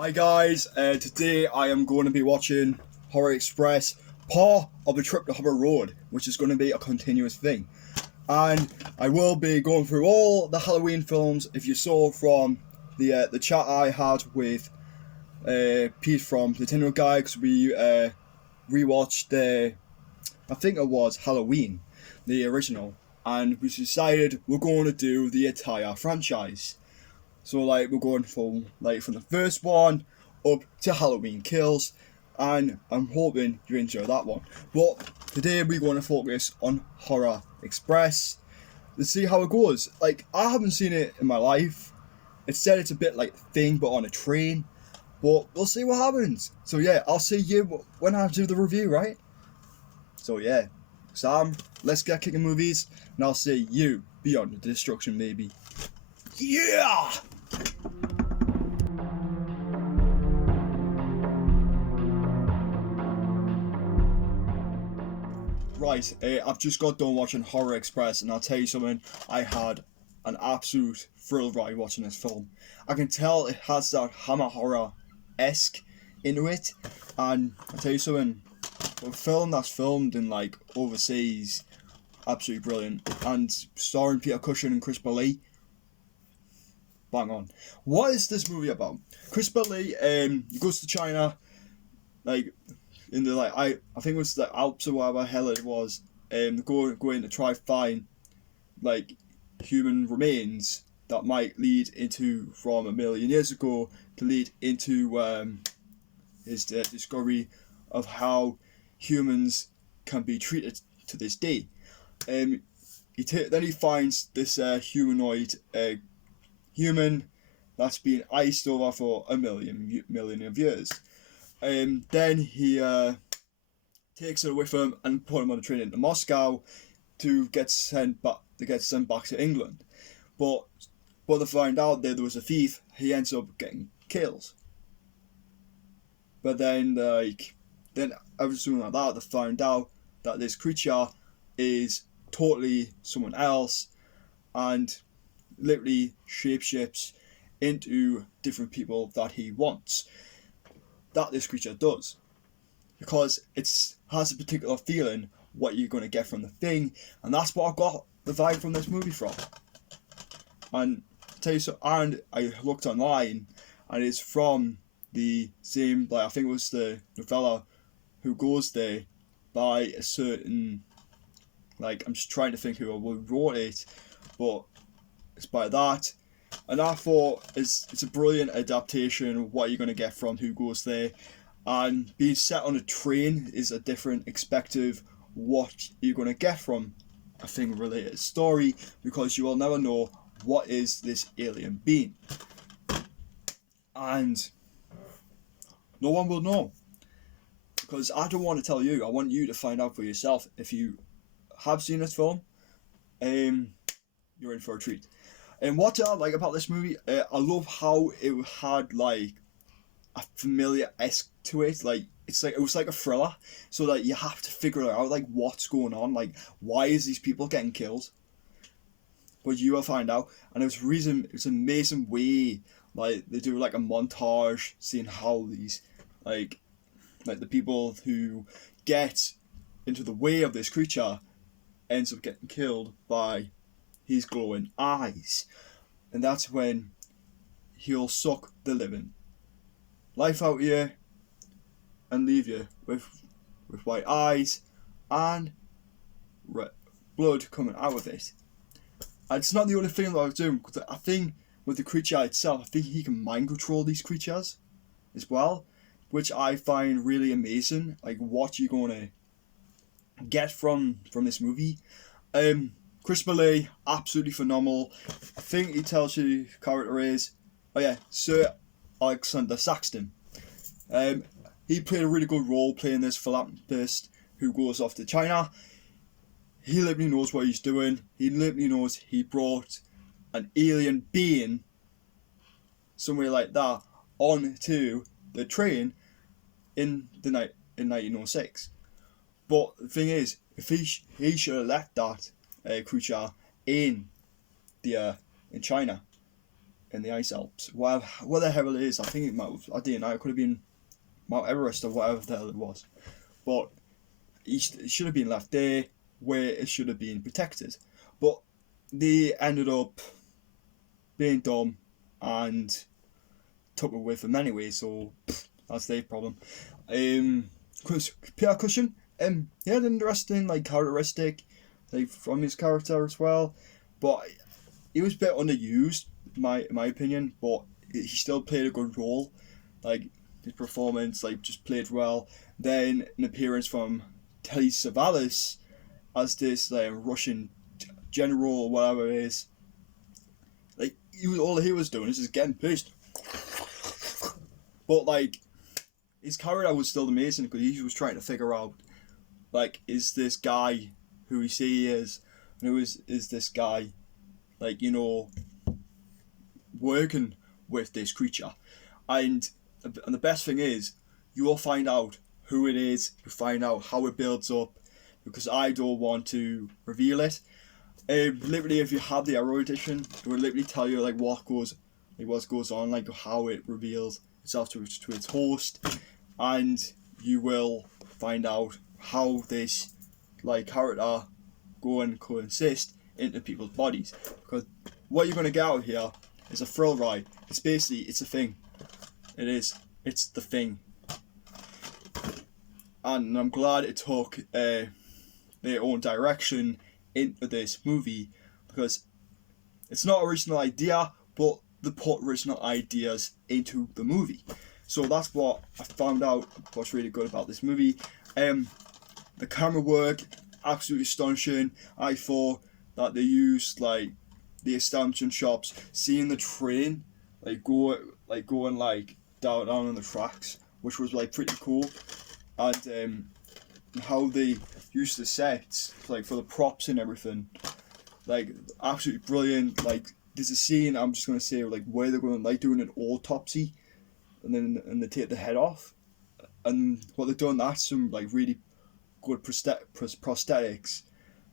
Hi guys, today I am going to be watching Horror Express, part of the trip to Horror Road, which is going to be a continuous thing. And I will be going through all the Halloween films. If you saw from the chat I had with Pete from Nintendo Guy, because we rewatched I think it was Halloween, the original, and we decided we're going to do the entire franchise. So we're going from the first one up to Halloween Kills, and I'm hoping you enjoy that one. But today we're going to focus on Horror Express to see how it goes. I haven't seen it in my life. It said it's a bit like Thing but on a train, but we'll see what happens. So yeah, I'll see you when I do the review, right? So yeah, Sam, let's get kicking movies, and I'll see you beyond the destruction, maybe. Yeah! Right, I've just got done watching Horror Express, and I'll tell you something, I had an absolute thrill ride watching this film. I can tell it has that Hammer horror-esque into it, and I'll tell you something, a film that's filmed in overseas, absolutely brilliant, and starring Peter Cushing and Chris Lee, bang on. What is this movie about? Chris Lee, he goes to China, like in the I think it was the Alps or whatever hell it was, going to try find like human remains that might lead into from a million years ago to lead into his discovery of how humans can be treated to this day. Um, then he finds this humanoid human that's been iced over for a million of years. Then he takes her with him and put him on a train into Moscow to get sent back to England. But they find out that there was a thief. He ends up getting killed. But then every soon like that, they find out that this creature is totally someone else and literally shapeshifts into different people that he wants. That this creature does, because it has a particular feeling what you're going to get from the thing, and that's what I got the vibe from this movie from. And I looked online, and it's from the same, I think it was the novella Who Goes There by a certain, I'm just trying to think who wrote it, but it's by that. And I thought it's a brilliant adaptation of what you're going to get from Who Goes There. And being set on a train is a different expective what you're going to get from a thing related story, because you will never know what is this alien being. And no one will know. Because I don't want to tell you, I want you to find out for yourself. If you have seen this film, you're in for a treat. And what I like about this movie, I love how it had a familiar-esque to it. It was like a thriller, so you have to figure out what's going on, why is these people getting killed. But you will find out, and it's an amazing way they do a montage seeing how these the people who get into the way of this creature ends up getting killed by his glowing eyes, and that's when he'll suck the living life out of you and leave you with white eyes and red blood coming out of it. And it's not the only thing that I was doing, because I think with the creature itself, I think he can mind control these creatures as well, which I find really amazing. What you're gonna get from this movie. Chris Lee, absolutely phenomenal. I think he tells you who the character is. Oh yeah, Sir Alexander Saxton. He played a really good role playing this philanthropist who goes off to China. He literally knows what he's doing. He literally knows he brought an alien being somewhere like that onto the train in 1906. But the thing is, if he should have left that creature in China, in the ice Alps. Where the hell it is, I think it might have, I didn't know, it could have been Mount Everest or whatever the hell it was. But it should have been left there where it should have been protected. But they ended up being dumb and took it with them anyway, so that's their problem. Pierre Cushing, he had an interesting like characteristic, like from his character as well, but he was a bit underused, in my opinion. But he still played a good role, like his performance like just played well. Then an appearance from Telly Savalas as this like Russian general or whatever it is. Like all he was doing is just getting pissed. But like his character was still amazing because he was trying to figure out like, is this guy who we see he is, and who is this guy, like, you know, working with this creature. And the best thing is, you will find out who it is, you find out how it builds up, because I don't want to reveal it. Literally, if you have the Arrow edition, it will literally tell you like what goes on, like how it reveals itself to its host, and you will find out how this like character go and coexist into people's bodies. Because what you're gonna get out here is a thrill ride. It's a thing. It is. It's the thing. And I'm glad it took their own direction into this movie, because it's not original idea, but they put original ideas into the movie. So that's what I found out what's really good about this movie. The camera work, absolutely astonishing. I thought that they used like the establishment shops, seeing the train going down on the tracks, which was like pretty cool, and how they used the sets like for the props and everything, like absolutely brilliant. Like there's a scene, I'm just gonna say, like where they're going like doing an autopsy, and they take the head off, and what they've done, that's some like really good prosthetics,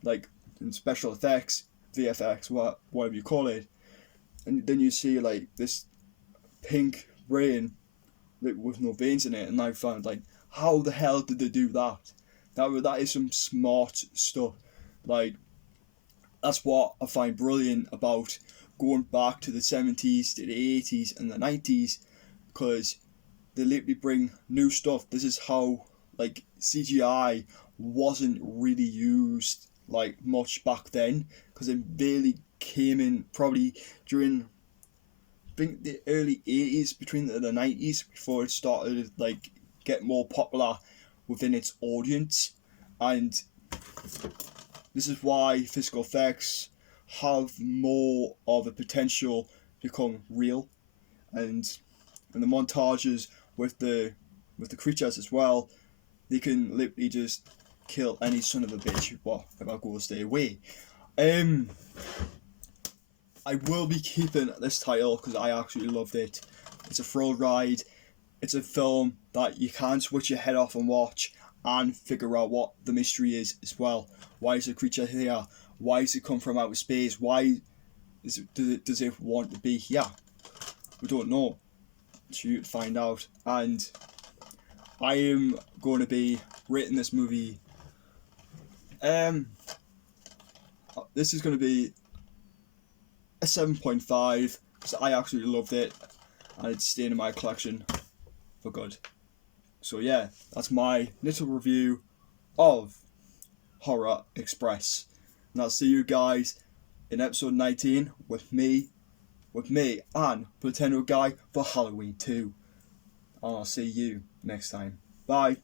like in special effects, VFX, whatever you call it. And then you see like this pink brain with no veins in it, and I found like, how the hell did they do that? That is some smart stuff. Like that's what I find brilliant about going back to the 70s, to the 80s and the 90s, because they literally bring new stuff. This is how like CGI wasn't really used like much back then, because it really came in probably during, I think, the early 80s, between the 90s, before it started like get more popular within its audience. And this is why physical effects have more of a potential to become real, and the montages with the creatures as well, they can literally just kill any son of a bitch if I go stay away. I will be keeping this title because I actually loved it. It's a thrill ride. It's a film that you can switch your head off and watch and figure out what the mystery is as well. Why is the creature here? Why does it come from outer space? Why does it want to be here? We don't know. So you find out. And I am going to be rating this movie. This is going to be a 7.5 because I absolutely loved it, and it's staying in my collection for good. So yeah, that's my little review of Horror Express, and I'll see you guys in episode 19 with me and Nintendo Guy for Halloween 2. And I'll see you next time. Bye.